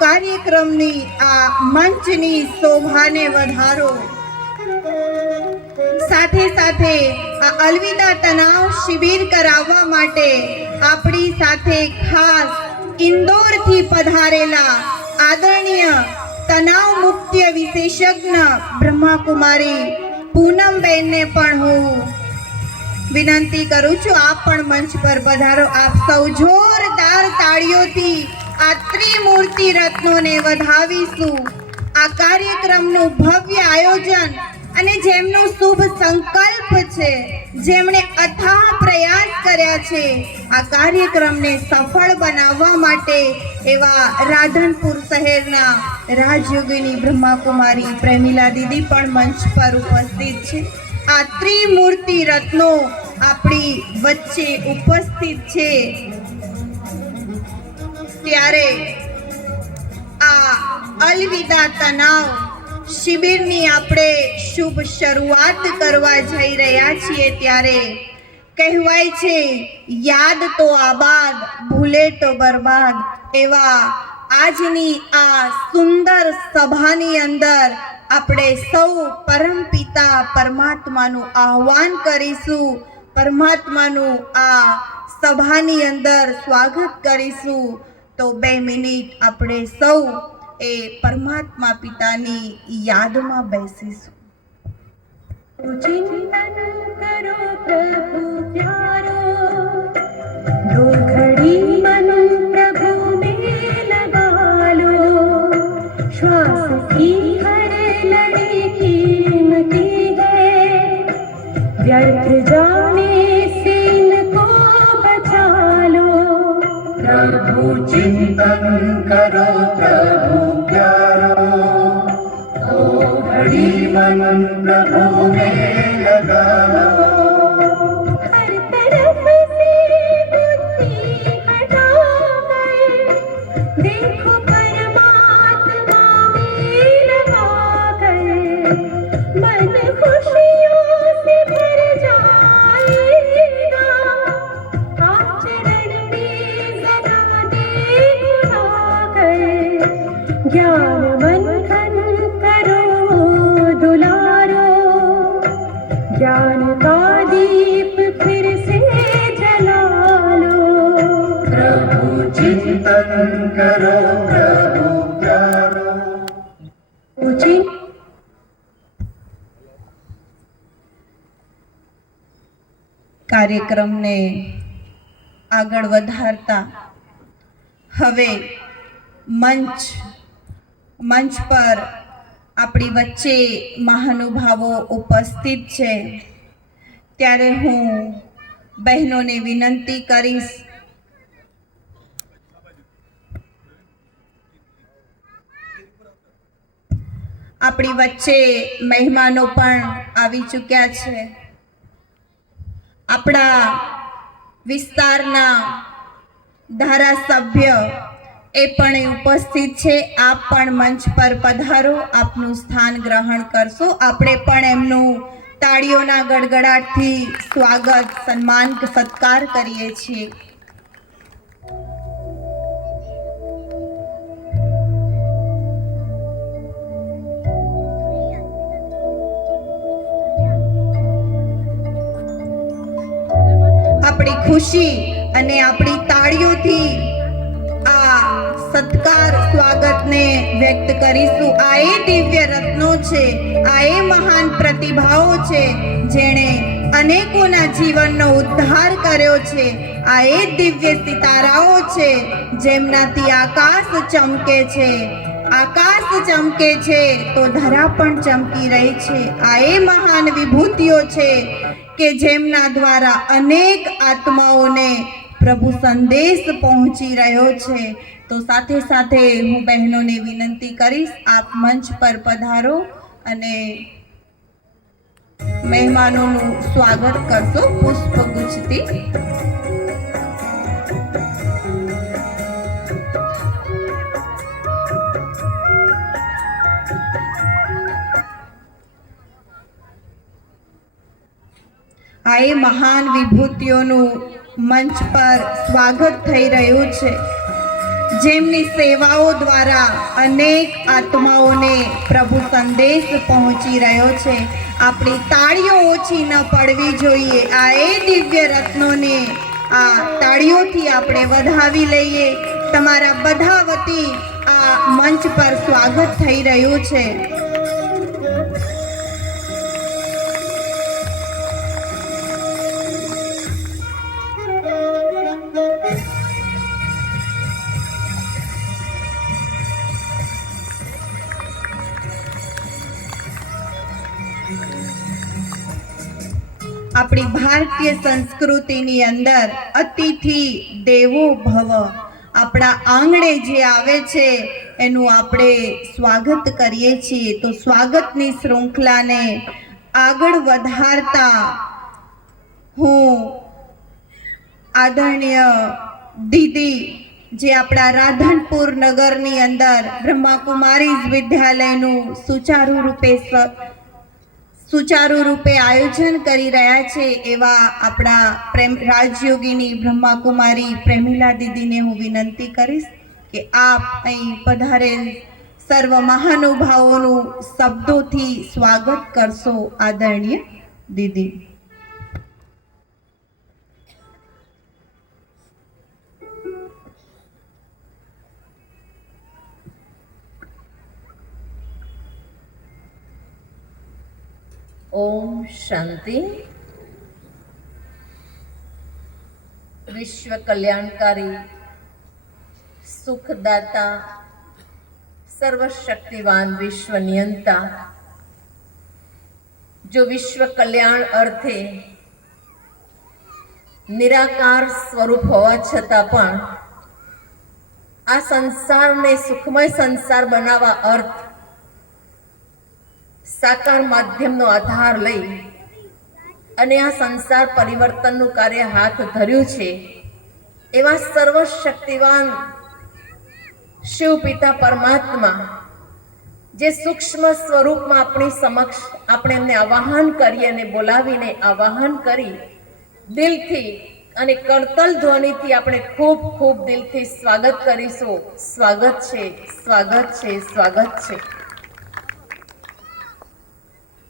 કાર્યક્રમની આ મંચની શોભાને વધારો। સાથે સાથે આ અલવિદા તણાવ શિબિર કરાવવા માટે આપણી સાથે ખાસ ઇન્દોરથી પધારેલા આદરણીય તણાવ મુક્તિ વિશેષજ્ઞ બ્રહ્માકુમારી પૂનમબેનને પણ હું વિનંતી કરું છું, આપ પણ મંચ પર પધારો। આપ સૌ જોરદાર તાળીઓથી આ ત્રિમૂર્તિ રત્નોને વધાવીશું। આ કાર્યક્રમનું ભવ્ય આયોજન અને જેમનો શુભ સંકલ્પ છે, જેમણે અથાગ પ્રયાસ કર્યા છે આ કાર્યક્રમને સફળ બનાવવા માટે, એવા રાધનપુર શહેરના રાજયોગિની બ્રહ્માકુમારી પ્રેમિલા દીદી પણ મંચ પર ઉપસ્થિત છે। આ ત્રિમૂર્તિ રત્નો આપણી વચ્ચે ઉપસ્થિત છે, ત્યારે આ અલવિદા તણાવ શિબિરની આપણે શુભ શરૂઆત કરવા જઈ રહ્યા છીએ। ત્યારે કહેવાય છે, યાદ તો આબાદ ભૂલે તો બરબાદ। એવા આજની આ સુંદર સભાની અંદર આપણે સૌ પરમપિતા પરમાત્માનું આહ્વાન કરીશું, પરમાત્માનું આ સભાની અંદર સ્વાગત કરીશું। તો 2 મિનિટ આપણે સૌ એ પરમાત્મા પિતાની યાદમાં બેસીશું। चिंतन करो प्रभु प्यारो, दो घड़ी मन प्रभु में लगा लो। श्वास की हर लड़ी कीमती है, व्यर्थ जाने से इनको बचा लो। प्रभु चिंतन करो प्रभु प्यारो, तो घड़ी मन प्रभु में लगा लो। हर तरफ से बुद्धि हटा गए, देखो परमात्मा में लगा गए। मन खुशियों से भर जाएगा, आचरण में जरा देखा गए। ज्ञान मंथन करो दुलारो, ज्ञान का दीप फिर से जला लो। प्रभु चिंतन करो प्रभु प्यारो। કાર્યક્રમને આગળ વધારતા હવે મંચ પર આપણી વચ્ચે મહાનુભાવો ઉપસ્થિત છે, ત્યારે હું બહેનોને વિનંતી કરીશ, આપણી વચ્ચે મહેમાનો પણ આવી ચૂક્યા છે। આપણા વિસ્તારના ધારાસભ્ય એ પણ ઉપસ્થિત છે। આપ પણ મંચ પર પધારો, આપનું સ્થાન ગ્રહણ કરશો। આપણે પણ એમનું તાળીઓના ગડગડાટથી સ્વાગત, સન્માન, સત્કાર કરીએ છીએ। આપણી ખુશી અને આપણી તાળીઓથી આ સત્કાર સ્વાગતને વ્યક્ત કરીશું। આ એ દિવ્ય રત્નો છે, આ એ મહાન પ્રતિભાઓ છે, જેણે અનેકોના જીવનનો ઉદ્ધાર કર્યો છે। આ એ દિવ્ય સિતારાઓ છે, જેમનાથી આકાશ ચમકે છે। આકાશ ચમકે છે તો ધરા પણ ચમકી રહી છે। આ એ મહાન વિભૂતિઓ છે કે જેમના દ્વારા અનેક આત્માઓને પ્રભુ સંદેશ પહોંચી રહ્યો છે। તો સાથે સાથે હું બહેનોને વિનંતી કરીશ, આપ મંચ પર પધારો અને મહેમાનોનું સ્વાગત કરશો પુષ્પગુચ્છથી। આ એ મહાન વિભૂતિઓનું મંચ પર સ્વાગત થઈ રહ્યું છે, જેમની સેવાઓ દ્વારા અનેક આત્માઓને પ્રભુ સંદેશ પહોંચી રહ્યો છે. આપણી તાળીઓ ઓછી ન પડવી જોઈએ. આ એ દિવ્ય રત્નોને આ તાળીઓથી આપણે વધાવી લઈએ. તમારા બધા વતી આ મંચ પર સ્વાગત થઈ રહ્યું છે. આપણી ભારતીય સંસ્કૃતિની અંદર અતિથિ દેવો ભવ, આપણા આંગણે જે આવે છે એનું આપણે સ્વાગત કરીએ છીએ. તો સ્વાગતની શૃંખલાને આગળ વધારતા હું આદરણીય દીદી જે આપણા રાધનપુર નગરની અંદર બ્રહ્માકુમારીઝ વિદ્યાલયનું સુચારુ રૂપે આયોજન કરી રહ્યા છે એવા આપણા રાજયોગીની બ્રહ્માકુમારી પ્રેમિલા દીદીને હું વિનંતી કરીશ કે આપ અહીં પધારેલ સર્વ મહાનુભાવોનું શબ્દોથી સ્વાગત કરશો. આદરણીય દીદી. ओम शांति. विश्व कल्याणकारी, सुखदाता, सर्वशक्तिवान विश्व नियंता, जो विश्व कल्याण अर्थे निराकार स्वरूप होवा छतां पण आ संसारने सुखमय संसार बनावा अर्थ साकार माध्यमનો આધાર લઈ અને આ સંસાર પરિવર્તનનું કાર્ય હાથ ધર્યું છે એવા સર્વશક્તિવાન શિવ પિતા પરમાત્મા જે સૂક્ષ્મ સ્વરૂપમાં આપણી સમક્ષ આપણે એમને આવાહન કરી અને બોલાવીને આવાહન કરી દિલથી અને કરતલ ધ્વનિથી આપણે ખૂબ ખૂબ દિલથી સ્વાગત કરીશું. સ્વાગત છે, સ્વાગત છે, સ્વાગત છે.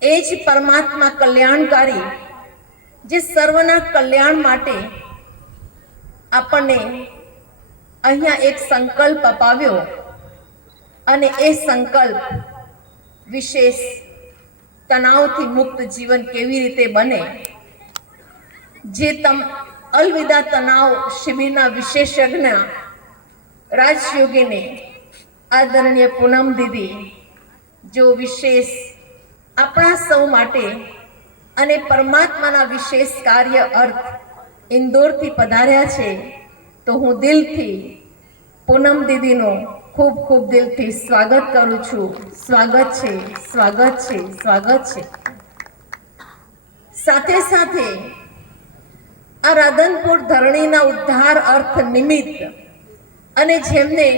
એ જ પરમાત્મા કલ્યાણકારી જે સર્વના કલ્યાણ માટે આપણને અહીંયા એક સંકલ્પ અપાવ્યો અને એ સંકલ્પ વિશેષ તણાવથી મુક્ત જીવન કેવી રીતે બને, જે અલવિદા તણાવ શિબિરના વિશેષજ્ઞ રાજયોગીને આદરણીય પૂનમ દીદી જો વિશેષ આપણા સૌ માટે અને પરમાત્માના વિશેષ કાર્ય અર્થ ઇન્દોરથી પધાર્યા છે, તો હું દિલથી પૂનમ દીદીનું ખૂબ ખૂબ દિલથી સ્વાગત કરું છું. સ્વાગત છે, સ્વાગત છે, સ્વાગત છે. સાથે સાથે આ રાધનપુર ધરણીના ઉદ્ધાર અર્થ નિમિત્ત અને જેમને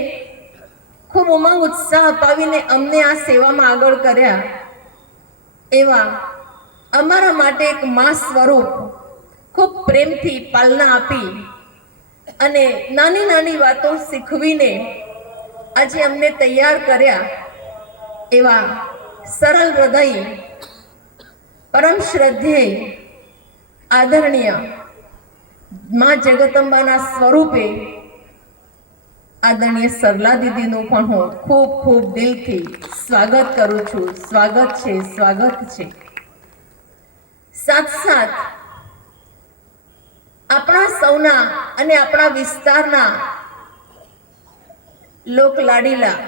ખૂબ ઉમંગ ઉત્સાહ અપાવીને અમને આ સેવામાં આગળ કર્યા એવા અમારા માટે એક મા સ્વરૂપ ખૂબ પ્રેમથી પાલના આપી અને નાની નાની વાતો શીખવીને આજે અમને તૈયાર કર્યા એવા સરળ હૃદય પરમ શ્રદ્ધેય આદરણીય મા જગદંબાના સ્વરૂપે આદરણીય સરલા દીદીનું પણ હું ખૂબ ખૂબ દિલથી સ્વાગત કરું છું. સ્વાગત છે, સ્વાગત છે. સાથ આપણા સૌના અને આપણા વિસ્તારના લોકલાડીલા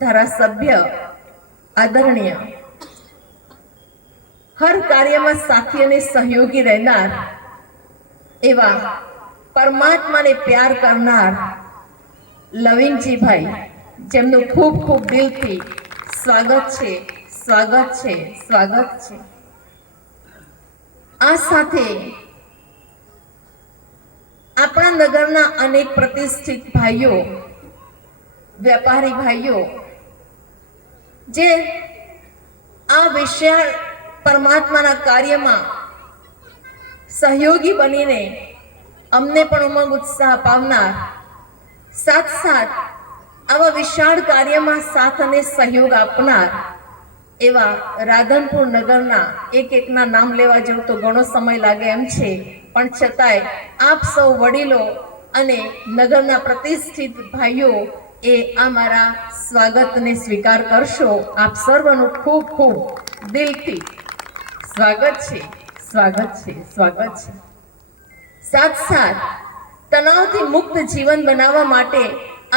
ધારાસભ્ય આદરણીય હર કાર્યમાં સાથી અને સહયોગી રહેનાર એવા પરમાત્માને પ્યાર કરનાર લવિંગજીભાઈ, જેમનું ખૂબ ખૂબ દિલથી સ્વાગત છે, સ્વાગત છે, સ્વાગત છે. આ સાથે આપણા નગરના અનેક પ્રતિષ્ઠિત ભાઈઓ, વેપારી ભાઈઓ જે આ વિશાળ પરમાત્માના કાર્યમાં સહયોગી બનીને અમને પણ ઉમંગ ઉત્સાહ અપાવનાર, સાથ આવા વિશાળ કાર્યમાં સાથ અને સહયોગ આપનાર એવા રાધનપુર નગરના એકના નામ લેવા જેવું તો ઘણો સમય લાગે એમ છે, પણ છતાંય આપ સૌ વડીલો અને નગરના પ્રતિષ્ઠિત ભાઈઓ એ આ મારા સ્વાગતને સ્વીકાર કરશો. આપ સર્વનું ખૂબ ખૂબ દિલથી સ્વાગત છે, સ્વાગત છે, સ્વાગત છે. સાથ તણાવથી મુક્ત જીવન બનાવવા માટે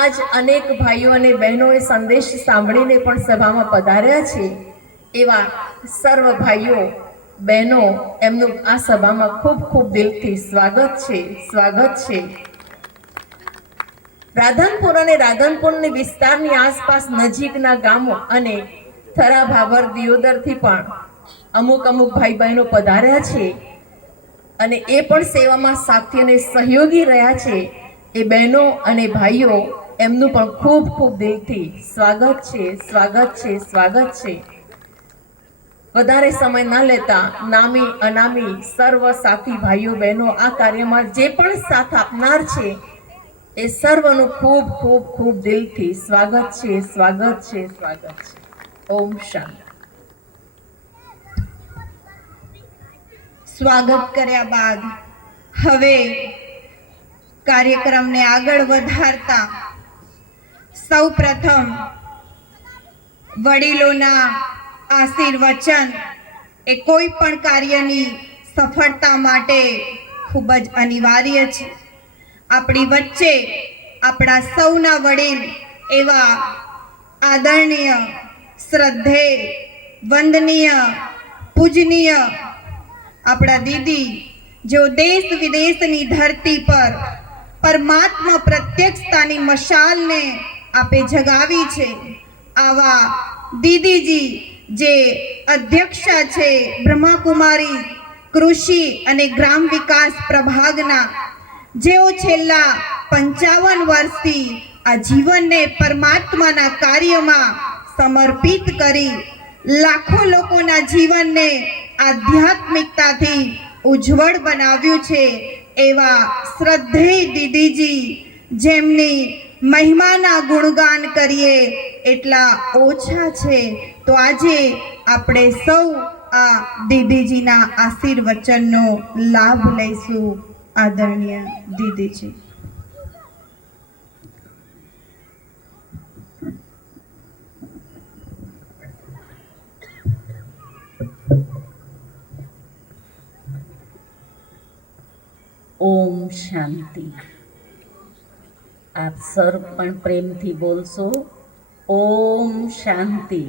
આજ અનેક ભાઈઓ અને બહેનોએ સંદેશ સાંભળીને પણ સભામાં પધાર્યા છે. એવા સર્વ ભાઈઓ બહેનો એમનું આ સભામાં ખૂબ ખૂબ દિલથી સ્વાગત છે, સ્વાગત છે. રાધનપુર અને રાધનપુરની વિસ્તારની આસપાસ નજીકના ગામો અને થરા, ભાભર, દિયોદરથી પણ અમુક ભાઈ બહેનો પધાર્યા છે અને એ પણ સેવામાં સાથી અને સહયોગી રહ્યા છે. એ બહેનો અને ભાઈઓ એમનું પણ ખૂબ ખૂબ દિલથી સ્વાગત છે, સ્વાગત છે, સ્વાગત છે. વધારે સમય ન લેતા નામી અનામી સર્વ સાથી ભાઈઓ બહેનો આ કાર્યમાં જે પણ સાથ આપનાર છે એ સર્વનું ખૂબ ખૂબ ખૂબ દિલથી સ્વાગત છે, સ્વાગત છે, સ્વાગત છે. ઓમ શાંતિ. સ્વાગત કર્યા બાદ હવે કાર્યક્રમને આગળ વધારતા સૌ પ્રથમ વડીલોના આશીર્વચન એ કોઈ પણ કાર્યની સફળતા માટે ખૂબ જ અનિવાર્ય છે. આપણી વચ્ચે આપણા સૌના વડીલ એવા આદરણીય, શ્રદ્ધેય, વંદનીય, પૂજનીય આપણા દીદી જેઓ દેશ વિદેશની ધરતી પર પરમાત્મા પ્રત્યક્ષતાની મશાલને આપે જગાવી છે. આવા દીદીજી જે અધ્યક્ષા છે બ્રહ્માકુમારી કૃષિ અને ગ્રામ વિકાસ પ્રભાગના, જેઓ છેલ્લા 55 વર્ષથી આ જીવનને પરમાત્માના કાર્યમાં સમર્પિત કરી લાખો લોકોના જીવનને આધ્યાત્મિકતાથી ઉજ્જવળ બનાવ્યું છે. એવા શ્રદ્ધેય દીદીજી જેમની મહિમાના ગુણગાન કરીએ એટલા ઓછા છે. તો આજે આપણે સૌ આ દીદીજીના આશીર્વચનનો લાભ લઈશું. આદરણીય દીદીજી. ઓમ શાંતિ. આપ સર્વ પણ પ્રેમથી બોલશો ઓમ શાંતિ.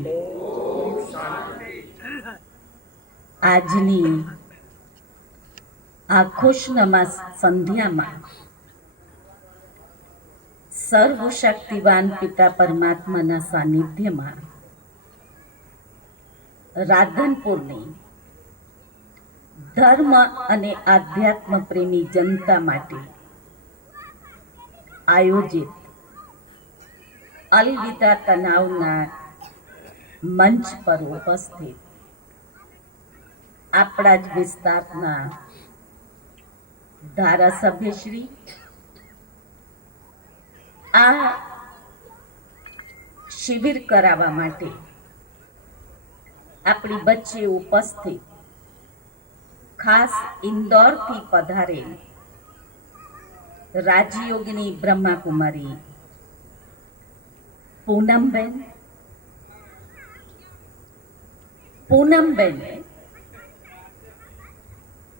આજની આ ખુશનમા સંધ્યામાં સર્વશક્તિવાન પિતા પરમાત્માના સાનિધ્યમાં રાધનપુરની ધર્મ અને આધ્યાત્મ પ્રેમી જનતા માટે આયોજિત અલવિદા તનાવના મંચ પર ઉપસ્થિત આપણા જ વિસ્તારના ધારાસભ્યશ્રી, આ શિબિર કરાવવા માટે આપણી વચ્ચે ઉપસ્થિત ખાસ ઇન્દોરથી પધારેલ રાજયોગિની બ્રહ્માકુમારી પૂનમબેને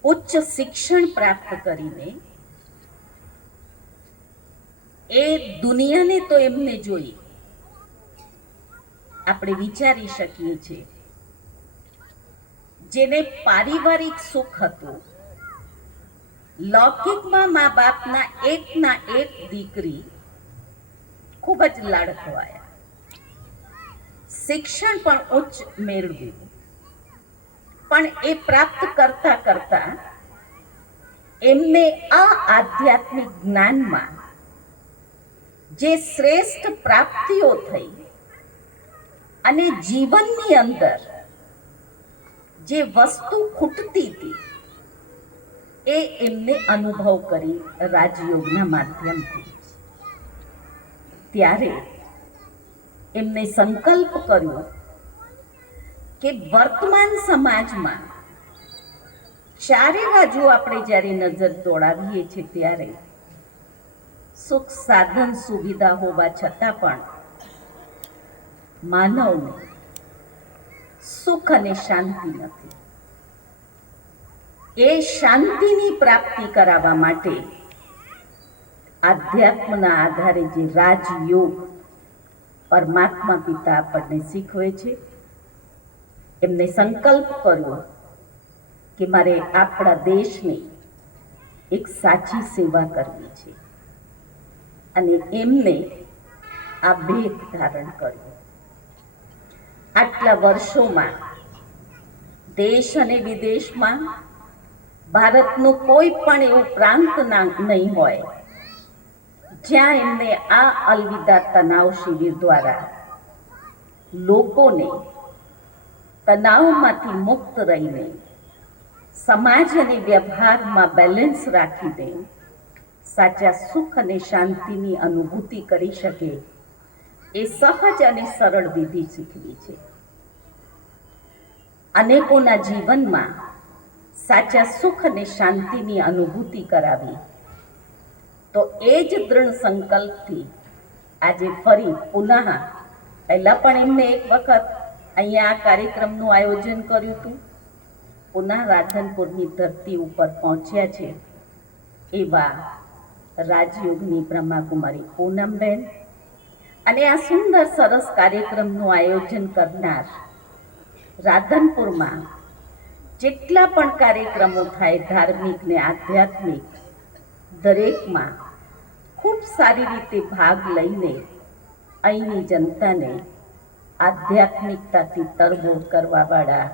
ઉચ્ચ શિક્ષણ પ્રાપ્ત કરીને એ દુનિયાને તો એમને જોઈ આપણે વિચારી શકીએ છીએ. જેને પારિવારિક સુખ હતું, લૌકિકમાં મા બાપના એકના એક દીકરી ખૂબ જ લાડકવાયા, શિક્ષણ પણ ઉચ્ચ મેળવ્યું, પણ એ પ્રાપ્ત કરતા કરતા એમને આ આધ્યાત્મિક જ્ઞાનમાં જે શ્રેષ્ઠ પ્રાપ્તિઓ થઈ અને જીવનની અંદર જે વસ્તુ ખૂટતી હતી એ એમને અનુભવ કરી રાજયોગના માધ્યમથી. ત્યારે એમને સંકલ્પ કર્યો કે વર્તમાન સમાજમાં ચારે બાજુ આપણે જ્યારે નજર દોડાવીએ છીએ ત્યારે સુખ સાધન સુવિધા હોવા છતાં પણ માનવને સુખ અને શાંતિ નથી. એ શાંતિની પ્રાપ્તિ કરાવવા માટે આધ્યાત્મના આધારે જે રાજયોગ પરમાત્મા પિતા આપણને શીખવે છે, એમને સંકલ્પ કર્યો કે મારે આપણા દેશની એક સાચી સેવા કરવી છે અને એમને આ ભેટ ધારણ કર્યો. આટલા વર્ષોમાં દેશ અને વિદેશમાં ભારતનું કોઈ પણ એવું પ્રાંત નહીં હોય જ્યાં એમને આ અલવિદા તનાવ શિબિર દ્વારા લોકોને તનાવમાંથી મુક્ત રહીને સમાજ અને વ્યવહારમાં બેલેન્સ રાખીને સાચા સુખ અને શાંતિની અનુભૂતિ કરી શકે એ સહજ અને સરળ વિધિ શીખવી છે. અનેકોના જીવનમાં સાચા સુખ અને શાંતિની અનુભૂતિ કરાવી, તો એ જ દૃઢ સંકલ્પથી આજે ફરી પુનઃ, પહેલાં પણ એમને એક વખત અહીંયા આ કાર્યક્રમનું આયોજન કર્યું હતું, પુનઃ રાધનપુરની ધરતી ઉપર પહોંચ્યા છે એવા રાજયોગની બ્રહ્માકુમારી પૂનમબેન અને આ સુંદર સરસ કાર્યક્રમનું આયોજન કરનાર રાધનપુરમાં જેટલા પણ કાર્યક્રમો થાય ધાર્મિક ને આધ્યાત્મિક, દરેકમાં ખૂબ સારી રીતે ભાગ લઈને અહીંની જનતાને આધ્યાત્મિકતાથી તરબોળ કરવાવાળા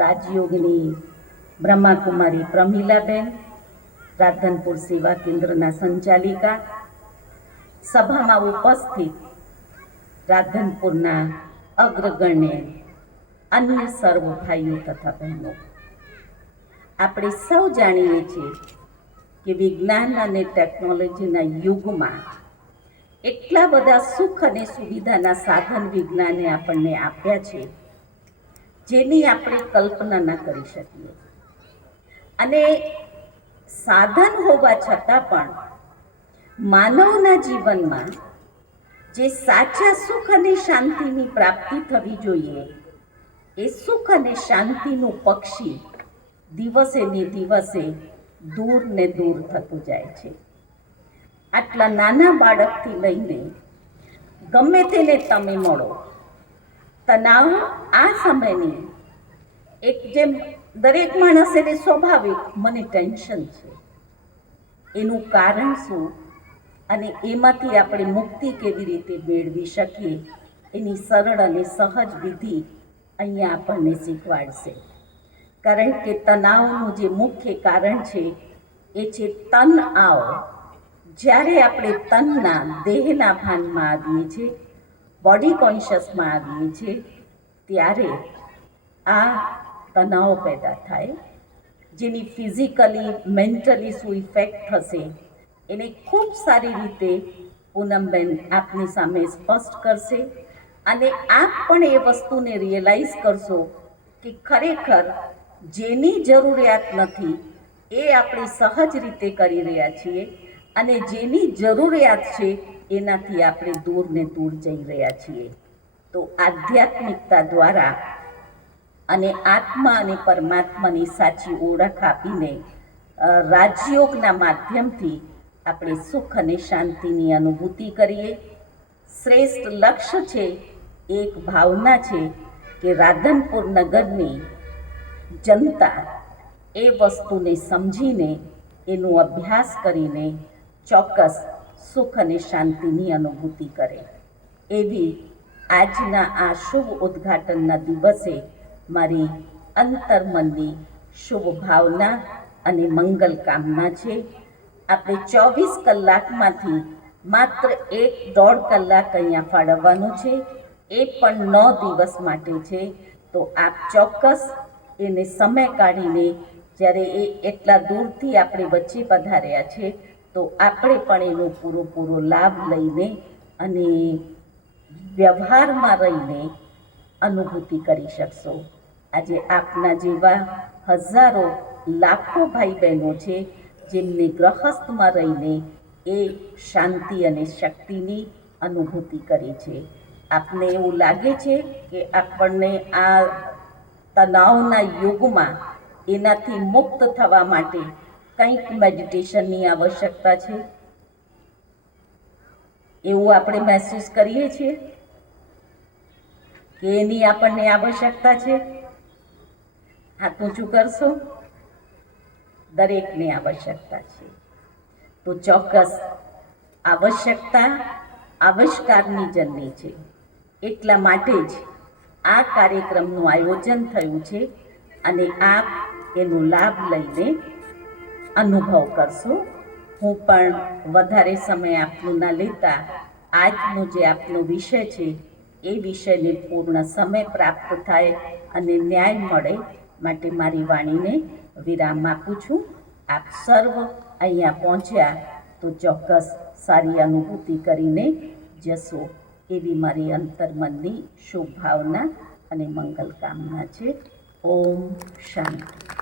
રાજયોગની બ્રહ્માકુમારી પ્રમીલાબેન, રાધનપુર સેવા કેન્દ્રના સંચાલિકા, સભામાં ઉપસ્થિત રાધનપુરના અગ્રગણ્ય અન્ય સર્વ ભાઈઓ તથા બહેનો, આપણે સૌ જાણીએ છીએ કે વિજ્ઞાન અને ટેકનોલોજીના યુગમાં એટલા બધા સુખ અને સુવિધાના સાધન વિજ્ઞાને આપણને આપ્યા છે જેની આપણે કલ્પના ન કરી શકીએ. અને સાધન હોવા છતાં પણ માનવના જીવનમાં જે સાચા સુખ અને શાંતિની પ્રાપ્તિ થવી જોઈએ, એ સુખ અને શાંતિનું પક્ષી દિવસે ને દિવસે દૂર ને દૂર થતું જાય છે. આટલા નાના બાળકથી લઈને ગમે તેને તમે મળો, તણાવ આ સમયની એક જેમ દરેક માણસને સ્વાભાવિક મને ટેન્શન છે, એનું કારણ શું અને એમાંથી આપણે મુક્તિ કેવી રીતે મેળવી શકીએ એની સરળ અને સહજ વિધિ અહીંયા આપણને શીખવાડશે. કારણ કે તણાવનું જે મુખ્ય કારણ છે એ છે તન આવ. જ્યારે આપણે તનના દેહના ભાનમાં આવીએ છીએ, બોડી કોન્શિયસમાં આવીએ છીએ, ત્યારે આ તણાવ પેદા થાય, જેની ફિઝિકલી મેન્ટલી શું ઇફેક્ટ થશે એને ખૂબ સારી રીતે પૂનમબેન આપની સામે સ્પષ્ટ કરશે. અને આપ પણ એ વસ્તુને રિયલાઇઝ કરશો કે ખરેખર જેની જરૂરિયાત નથી એ આપણે સહજ રીતે કરી રહ્યા છીએ અને જેની જરૂરિયાત છે એનાથી આપણે દૂર ને દૂર જઈ રહ્યા છીએ. તો આધ્યાત્મિકતા દ્વારા અને આત્મા અને પરમાત્માની સાચી ઓળખ આપીને રાજયોગના માધ્યમથી આપણે સુખ અને શાંતિની અનુભૂતિ કરીએ. શ્રેષ્ઠ લક્ષ્ય છે, એક ભાવના છે કે રાધનપુર નગરની જનતા એ વસ્તુને સમજીને એનો અભ્યાસ કરીને ચોક્કસ સુખ અને શાંતિની અનુભૂતિ કરે. એવી આજના આ શુભ ઉદ્ઘાટનના દિવસે મારી અંતર્મનની શુભ ભાવના અને મંગલ કામના છે. આપણે 24 કલાકમાંથી માત્ર 1-1.5 કલાક અહીંયા ફાળવવાનું છે, એ પણ 9 દિવસ માટે છે. તો આપ ચોક્કસ એને સમય કાઢીને, જ્યારે એ એટલા દૂરથી આપણે વચ્ચે પધાર્યા છે, તો આપણે પણ એનો પૂરો લાભ લઈને અને વ્યવહારમાં રહીને અનુભૂતિ કરી શકશો. આજે આપના જેવા હજારો લાખો ભાઈ બહેનો છે જેમને ગ્રહસ્થમાં રહીને એ શાંતિ અને શક્તિની અનુભૂતિ કરી છે. આપને એવું લાગે છે કે આપણને આ તણાવના યુગમાં એનાથી મુક્ત થવા માટે કંઈક મેડિટેશનની આવશ્યકતા છે, એવું આપણે મહેસૂસ કરીએ છીએ કે એની આપણને આવશ્યકતા છે? હાથ ઊંચું કરશો? દરેકને આવશ્યકતા છે. તો ચોક્કસ આવશ્યકતા આવિષ્કારની જન્મી છે. એટલા માટે જ આ કાર્યક્રમનું આયોજન થયું છે અને આપ એનો લાભ લઈને અનુભવ કરશો. હું પણ વધારે સમય આપનો ના લેતા આજનો જે આપનો વિષય છે એ વિષયને પૂર્ણ સમય પ્રાપ્ત થાય અને ન્યાય મળે માટે મારી વાણીને વિરામ આપું છું. આપ સર્વ અહીંયા પહોંચ્યા તો ચોક્કસ સારી અનુભૂતિ કરીને જશો એવી મારી અંતર્મનની શુભ ભાવના અને મંગલ કામના છે. ઓમ શાંતિ.